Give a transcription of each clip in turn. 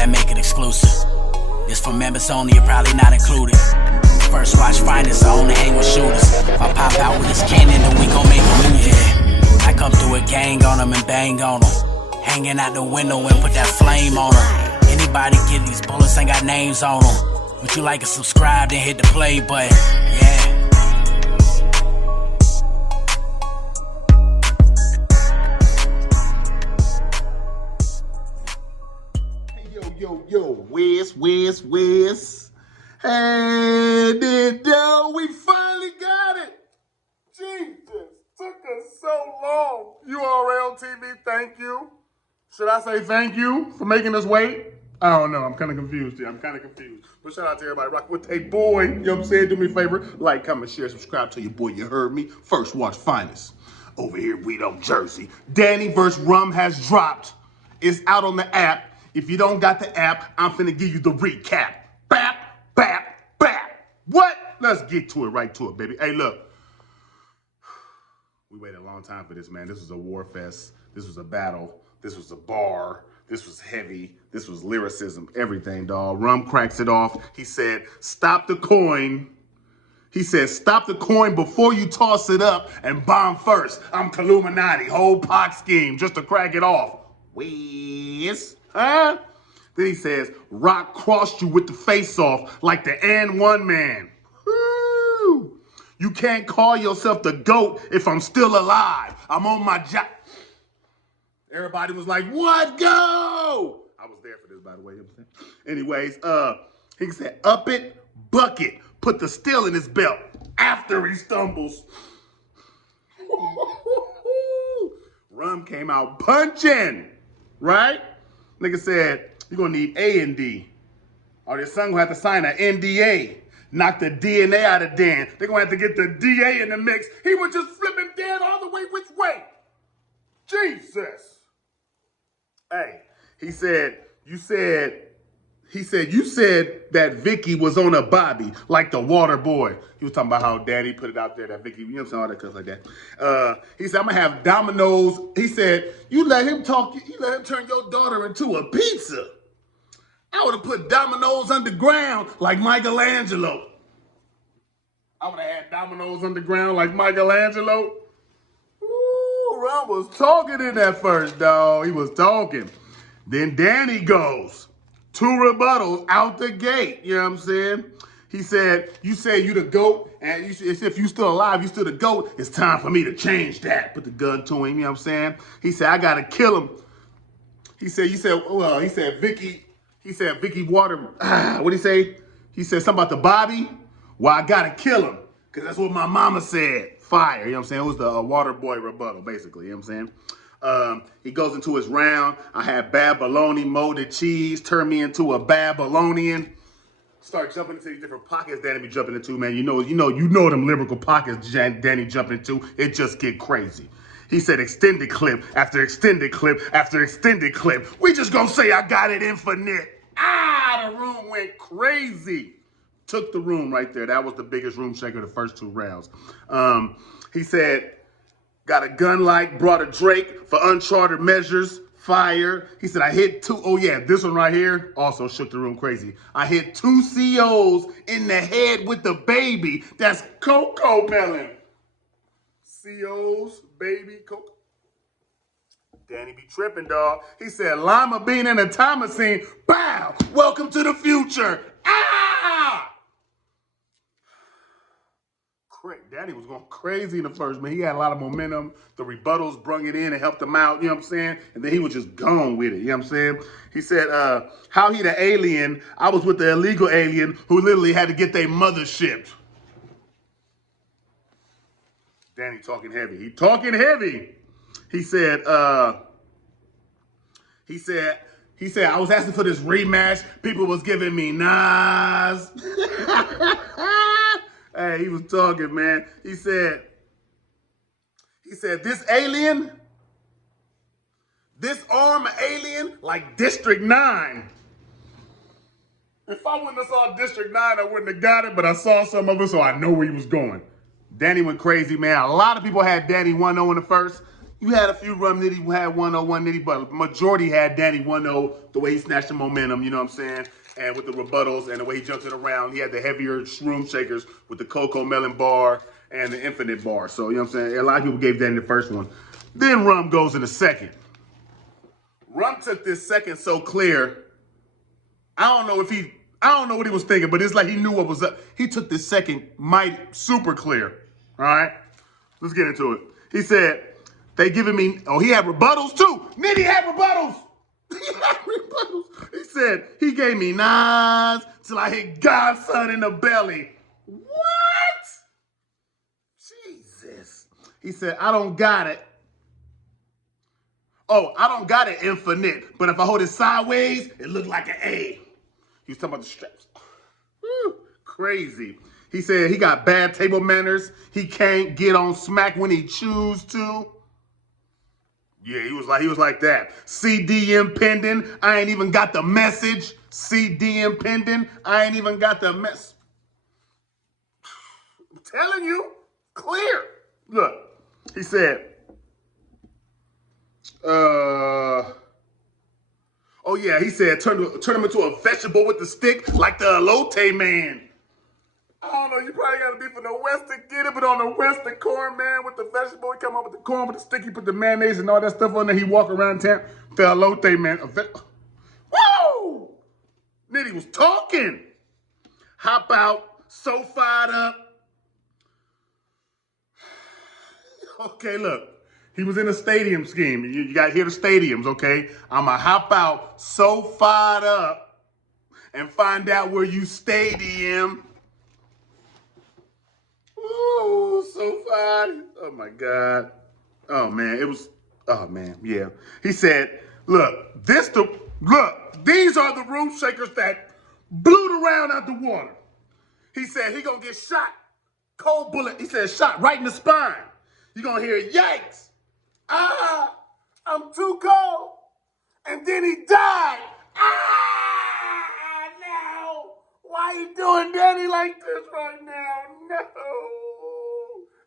that make it exclusive. This for members only, you're probably not included. First watch finest, I only hang with shooters. If I pop out with this cannon, then we gon' make a movie. Yeah. I come through a gang on them and bang on them. Hanging out the window and put that flame on them. Anybody get these bullets ain't got names on them. Would you like to subscribe, then hit the play button? Yeah. Yo, Wiz. Hey, we finally got it. Jesus, took us so long. URL TV, thank you. Should I say thank you for making us wait? I don't know, I'm kind of confused here. But shout out to everybody rock with a boy. You know what I'm saying? Do me a favor, like, comment, share, subscribe to your boy. You heard me? First watch finest. Over here, Weed Jersey. Danny vs. RUM has dropped. It's out on the app. If you don't got the app, I'm finna give you the recap. Bap. What? Let's get to it, right to it, baby. Hey, look. We waited a long time for this, man. This was a war fest. This was a battle. This was a bar. This was heavy. This was lyricism. Everything, dog. RUM cracks it off. He said, stop the coin. He said, stop the coin before you toss it up and bomb first. I'm Illuminati. Whole Pac scheme just to crack it off. Wiz. Huh? Then he says, Rock crossed you with the face off like the N1 man. Woo! You can't call yourself the GOAT if I'm still alive. I'm on my job. Everybody was like, what? Go! I was there for this, by the way. Anyways, he said, up it, bucket, put the steel in his belt after he stumbles. RUM came out punching, right? Nigga said, you're gonna need A and D. Or your son gonna have to sign an NDA. Knock the DNA out of Dan. They're gonna have to get the DA in the mix. He was just flipping Dan all the way which way? Jesus. Hey, you said that Vicky was on a Bobby, like the water boy. He was talking about how daddy put it out there that Vicky, you know what I'm saying, all that stuff like that. He said, I'm gonna have Domino's. He said, you let him turn your daughter into a pizza. I would have put Domino's underground like Michelangelo. I would have had Domino's underground like Michelangelo. Ooh, RUM was talking in that first, dog. He was talking. Then Danny goes. 2 rebuttals out the gate. You know what I'm saying? He said, you say you the GOAT, and if you still alive, you still the GOAT. It's time for me to change that. Put the gun to him, you know what I'm saying? He said, I gotta kill him. He said Vicky Water, what'd he say? He said something about the Bobby. Well, I gotta kill him, because that's what my mama said. Fire, you know what I'm saying? It was the water boy rebuttal, basically, you know what I'm saying? He goes into his round. I had bad bologna, molded cheese, turned me into a Babylonian. Start jumping into these different pockets Danny be jumping into, man. You know them lyrical pockets Danny jumping into. It just get crazy. He said extended clip after extended clip after extended clip. We just gonna say I got it infinite. The room went crazy. Took the room right there. That was the biggest room shaker the first 2 rounds. He said, got a gun like, brought a Drake for uncharted measures, fire. He said, I hit 2, oh yeah, this one right here also shook the room crazy. I hit 2 COs in the head with the baby. That's Coco Melon. COs, baby, Coco. Danny be tripping, dog. He said, Lima Bean in a time machine. Bow! Welcome to the future. Danny was going crazy in the first, man. He had a lot of momentum. The rebuttals brung it in and helped him out, you know what I'm saying? And then he was just gone with it, you know what I'm saying? He said, how he the alien, I was with the illegal alien who literally had to get their mother shipped. Danny talking heavy. He talking heavy. He said, I was asking for this rematch. People was giving me Nas. Hey, he was talking, man. He said, this alien, this arm alien, like District 9. If I wouldn't have saw District 9, I wouldn't have got it, but I saw some of it, so I know where he was going. Danny went crazy, man. A lot of people had Danny 1-0 in the first. You had a few rum Nitty who had 101 Nitty, but majority had Danny 1-0, the way he snatched the momentum, you know what I'm saying? And with the rebuttals and the way he jumped it around, he had the heavier room shakers with the cocoa melon bar and the infinite bar. So, you know what I'm saying? A lot of people gave Danny the first one. Then Rum goes in the second. Rum took this second so clear. I don't know what he was thinking, but it's like he knew what was up. He took this second super clear. All right? Let's get into it. He said, they giving me, he had rebuttals too. Nitty had rebuttals. He had rebuttals. He said, he gave me nines till I hit Godson in the belly. What? Jesus. He said, I don't got it. Oh, I don't got it infinite, but if I hold it sideways, it look like an A. He was talking about the straps. Whew, crazy. He said he got bad table manners. He can't get on smack when he choose to. Yeah, he was like that. CDM pending. I ain't even got the message. CDM pending. I ain't even got the mess. I'm telling you, clear. Look, he said, oh yeah, he said turn him into a vegetable with the stick like the elote man. I don't know, you probably gotta be from the West to get it, but on the West, the corn man with the vegetable, he come up with the corn with the stick, he put the mayonnaise and all that stuff on there, he walk around town, the elote man. Whoa! Nitty was talking. Hop out, so fired up. Okay, look. He was in a stadium scheme. You got to hear the stadiums, okay? I'm going to hop out so fired up and find out where you stadium. Ooh, so fired. Oh, my God. Oh, man. Yeah. He said, look, these are the room shakers that blew the round out the water. He said he going to get shot. Cold bullet. He said shot right in the spine. You're going to hear yikes. I'm too cold. And then he died. No. Why you doing Danny like this right now? No.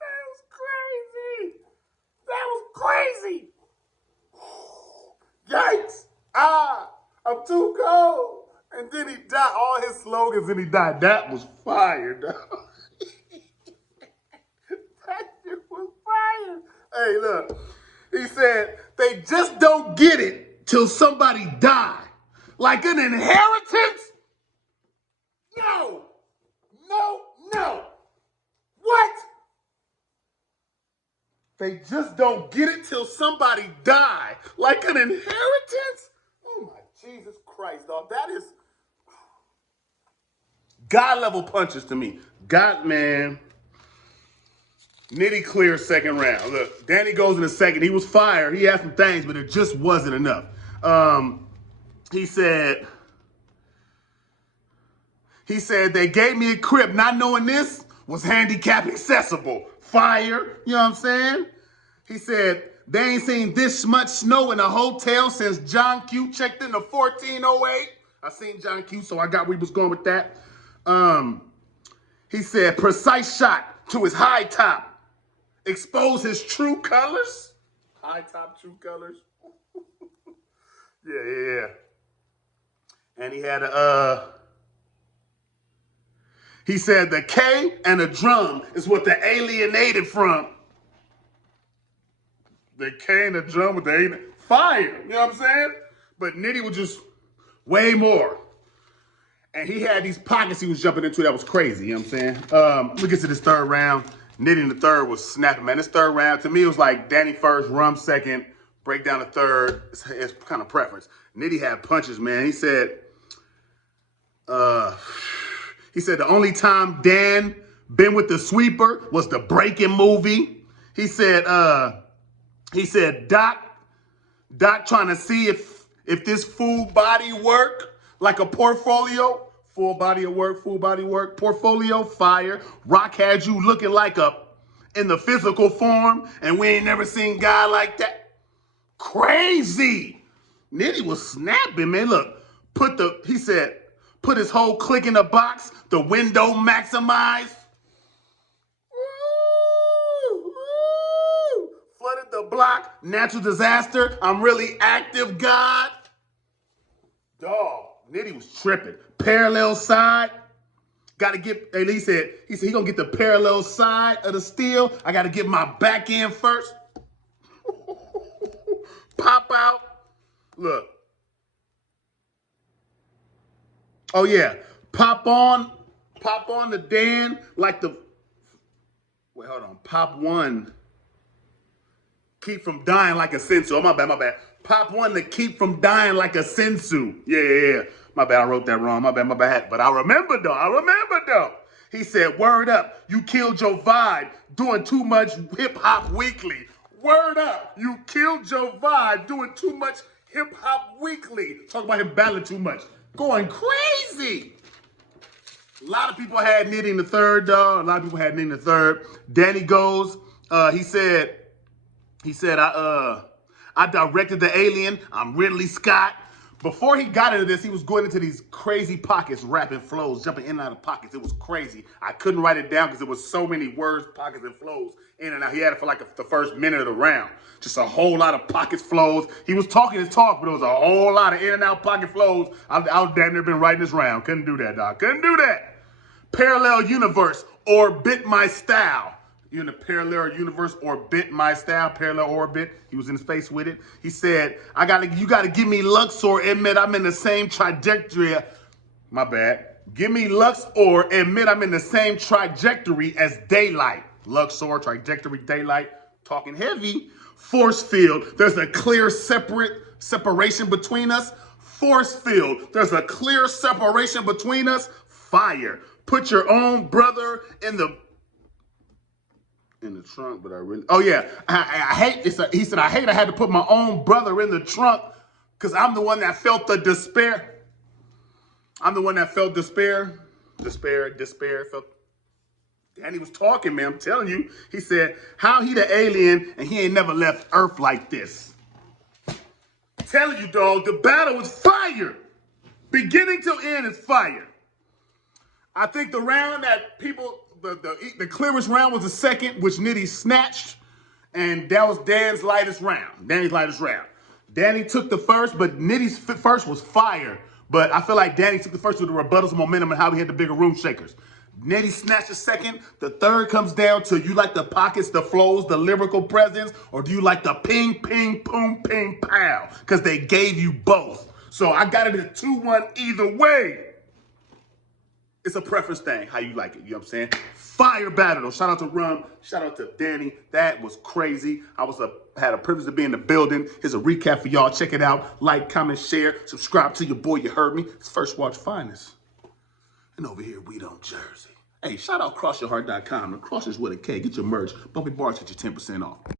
That was crazy. That was crazy. Yikes. I'm too cold. And then he died. All his slogans and he died. That was fire, dog. That shit was fire. Hey, look. He said, they just don't get it till somebody die. Like an inheritance? No. What? They just don't get it till somebody die. Like an inheritance? Oh my Jesus Christ, dog. That is God level punches to me. God, man. Nitty clear second round. Look, Danny goes in the second. He was fired. He had some things, but it just wasn't enough. He said they gave me a crib. Not knowing this was handicap accessible. Fire. You know what I'm saying? He said they ain't seen this much snow in a hotel since John Q checked in the 1408. I seen John Q, so I got where he was going with that. He said precise shot to his high top. Expose his true colors. High top true colors. Yeah. And he had he said the K and the drum is what the alienated from. The K and the drum with the alienated. Fire, you know what I'm saying? But Nitty was just way more. And he had these pockets he was jumping into that was crazy, you know what I'm saying? We get to this third round. Nitty in the third was snapping, man. This third round, to me, it was like Danny first, Rum second, break down the third. It's kind of preference. Nitty had punches, man. He said the only time Dan been with the sweeper was the Breaking movie. He said Doc trying to see if this full body work like a portfolio. Full body of work, portfolio, fire. Rock had you looking like in the physical form, and we ain't never seen guy like that. Crazy. Nitty was snapping, man. Look, he said, put his whole click in the box, the window maximized. Flooded the the block, natural disaster, I'm really active, God. Dog, Nitty was tripping. Parallel side, gotta get, and he said he gonna get the parallel side of the steel. I gotta get my back end first. Pop out. Look. Oh yeah, pop on the Dan like the, wait, hold on. Pop one, keep from dying like a sensu. Oh, my bad. Pop one to keep from dying like a sensu. Yeah. My bad, I wrote that wrong. My bad. But I remember though. He said, word up, you killed your vibe doing too much hip hop weekly. Word up, you killed your vibe doing too much hip hop weekly. Talk about him battling too much. Going crazy. A lot of people had Nitty in the third, dog. Danny goes, he said, I directed the alien. I'm Ridley Scott. Before he got into this, he was going into these crazy pockets, rapping flows, jumping in and out of pockets. It was crazy. I couldn't write it down because there was so many words, pockets, and flows in and out. He had it for like the first minute of the round. Just a whole lot of pockets, flows. He was talking his talk, but it was a whole lot of in and out pocket flows. I was damn near been writing this round. Couldn't do that, dog. Couldn't do that. Parallel universe, orbit my style. You in the parallel universe, orbit my style, parallel orbit. He was in space with it. He said, you gotta give me Luxor, admit I'm in the same trajectory. My bad. Give me Luxor, admit I'm in the same trajectory as daylight. Luxor, trajectory, daylight, talking heavy. Force field, there's a clear separation between us. Force field, there's a clear separation between us. Fire, put your own brother in the trunk, but I really, oh yeah, I hate, he said, I hate I had to put my own brother in the trunk because I'm the one that felt the despair. Despair, felt. Danny was talking, man, I'm telling you. He said, how he the alien and he ain't never left Earth like this. I'm telling you, dog, the battle was fire. Beginning to end is fire. I think the round that people, the clearest round was the second, which Nitty snatched, and that was Danny's lightest round. Danny took the first, but Nitty's first was fire. But I feel like Danny took the first with the rebuttals of momentum and how he had the bigger room shakers. Nitty snatched the second. The third comes down to, you like the pockets, the flows, the lyrical presence, or do you like the ping, ping, boom, ping, pow? Because they gave you both. So I got it at 2-1 either way. It's a preference thing, how you like it, you know what I'm saying? Fire battle. Shout out to RUM, shout out to Danny. That was crazy. I had a privilege to be in the building. Here's a recap for y'all. Check it out. Like, comment, share, subscribe to your boy, you heard me. It's First Watch Finest. And over here, we don't Jersey. Hey, shout out crossyourheart.com. The cross is with a K. Get your merch. Bumpy Barz, get your 10% off.